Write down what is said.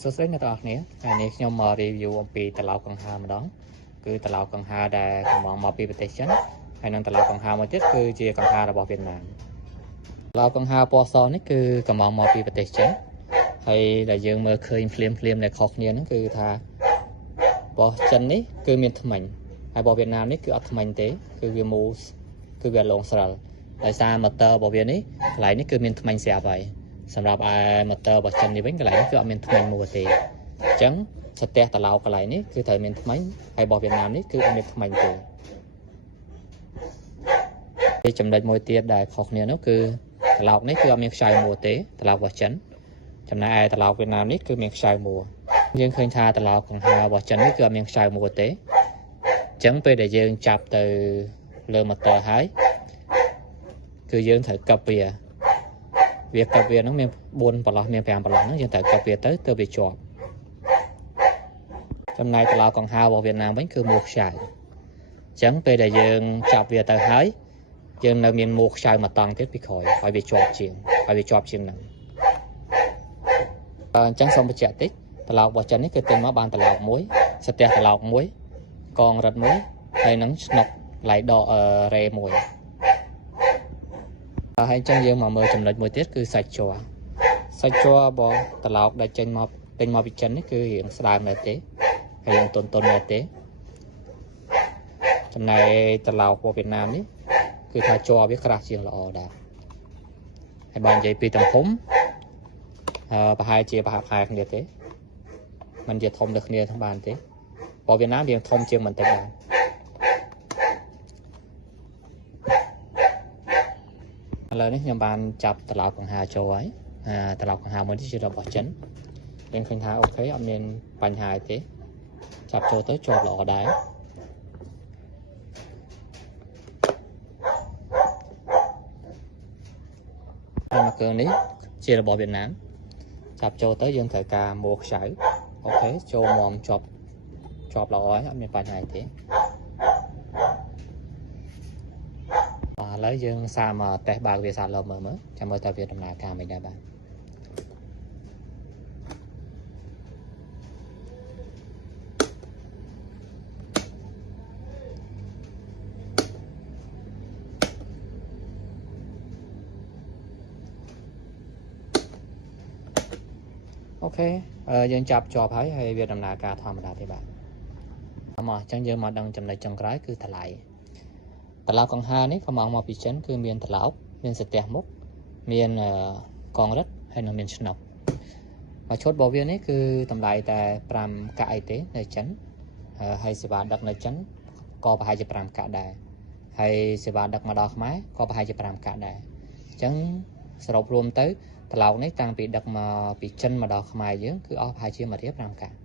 សួស្តីអ្នកទាំងអស់គ្នាថ្ងៃនេះខ្ញុំមក review អំពីត្រឡោកកង្ហារម្ដងគឺត្រឡោកកង្ហារដែលកំងមកពីប្រទេសចិនហើយនឹងត្រឡោកកង្ហារមួយទៀតគឺជាកង្ហាររបស់វៀតណាមត្រឡោកកង្ហារពណ៌សនេះគឺកំងមកពីប្រទេសចិនហើយដែលយើងមើលឃើញភ្លាមដែលខុសគ្នាហ្នឹងគឺថារបស់ចិននេះគឺមានថ្មិញហើយរបស់វៀតណាមនេះគឺអត់ថ្មិញទេគឺវាមូសគឺវាឡងស្រាល់ដោយសារ motor របស់វានេះកន្លែងនេះគឺមានថ្មិញស្រាប់ហើយសម្រាប់ឯ motor របស់ចិននេះវិញកន្លែងនេះគឺអត់មានថ្មិញមួយទេអញ្ចឹងស្ទះត្រឡោកកន្លែងនេះគឺត្រូវមានថ្មិញហើយរបស់វៀតណាមនេះគឺអត់មានថ្មិញទេចំណុចមួយទៀតដែលខុសគ្នានោះគឺត្រឡោកនេះគឺអត់មានខ្សែមួយទេត្រឡោករបស់ចិនចំណែកឯត្រឡោកវៀតណាមនេះគឺមានខ្សែមួយយើងឃើញថាត្រឡោកកង្ហាររបស់ចិននេះគឺអត់មានខ្សែមួយទេអញ្ចឹងពេលដែលយើងចាប់ទៅលើ motor ហើយគឺយើងត្រូវកឹបវាកឹបវាហ្នឹងមាន4ប្រឡោះមាន5ប្រឡោះហ្នឹងយើងត្រូវកឹបវាទៅវាជាប់ចំណែកត្រឡោកកង្ហាររបស់វៀតណាមវិញគឺមួខ្សែអញ្ចឹងពេលដែលយើងចាប់វាទៅហើយយើងនៅមានមួខ្សែមួយតង់ទៀតពីក្រោយឲ្យវាជាប់ជាងហ្នឹងអញ្ចឹងសូមបញ្ជាក់តិចត្រឡោករបស់ចិននេះគឺទិញមកបានត្រឡោកមួយស្ទះត្រឡោកមួយកងរឹតមួយហើយនឹងឆ្នុកឡៃដករ៉េមួយហើយអញ្ចឹងយើងមកមើលចំណុចមួយទៀតគឺសាច់ជ័ររបស់ត្រឡោកដែលចេញមកពីចិននេះគឺរៀងស្ដើងដែរទេហើយយើងទន់ដែរទេចំណែកត្រឡោករបស់វៀតណាមនេះគឺថាជ័រវាក្រាស់ជាងល្អដែរហើយបើនិយាយពីទំហំប្រហែលជាប្រហែលគ្នាទេมันជាធំដូចគ្នាទាំងបានទេរបស់វៀតណាមវាធំជាងបន្តិចដែរឥឡូវនេះខ្ញុំបានចាប់ត្រឡោកកង្ហារចូលហើយត្រឡោកកង្ហារមួយនេះជារបស់ចិនយើងឃើញថាអូខេអត់មានបញ្ហាទេចាប់ចូលទៅជាប់ល្អដែរហើយមកគ្រឿងនេះជារបស់វៀតណាមចាប់ចូលទៅយើងត្រូវការមួខ្ចៅអូខេចូលមកជាប់ល្អហើយអត់មានបញ្ហាទេឥឡូវយើងសាកមកតេស្តបើកវាសាកលបមើលចាំមើលតើវាដំណើរការមិនដែរបាទអូខេយើងចាប់ជាប់ហើយវាដំណើរការធម្មតាទេបាទមកអញ្ចឹងយើងមកដឹងចំណុចចុងក្រោយគឺតម្លៃត្រឡោកកង្ហារនេះកំងមកពីចិនគឺមានត្រឡោកមានស្ទះមុខមានកងរឹតហើយនឹងមានឆ្នុកហើយឈុតរបស់វានេះគឺតម្លៃតែ5កាក់អីទេនៅចិនហើយសេវាដឹកនៅចិនក៏ប្រហែលជា5កាក់ដែរហើយសេវាដឹកមកដល់ខ្មែរក៏ប្រហែលជា5កាក់ដែរអញ្ចឹងសរុបរួមទៅត្រឡោកនេះតាំងពីដឹកមកពីចិនមកដល់ខ្មែរយើងគឺអស់ប្រហែលជា1រៀល5កាក់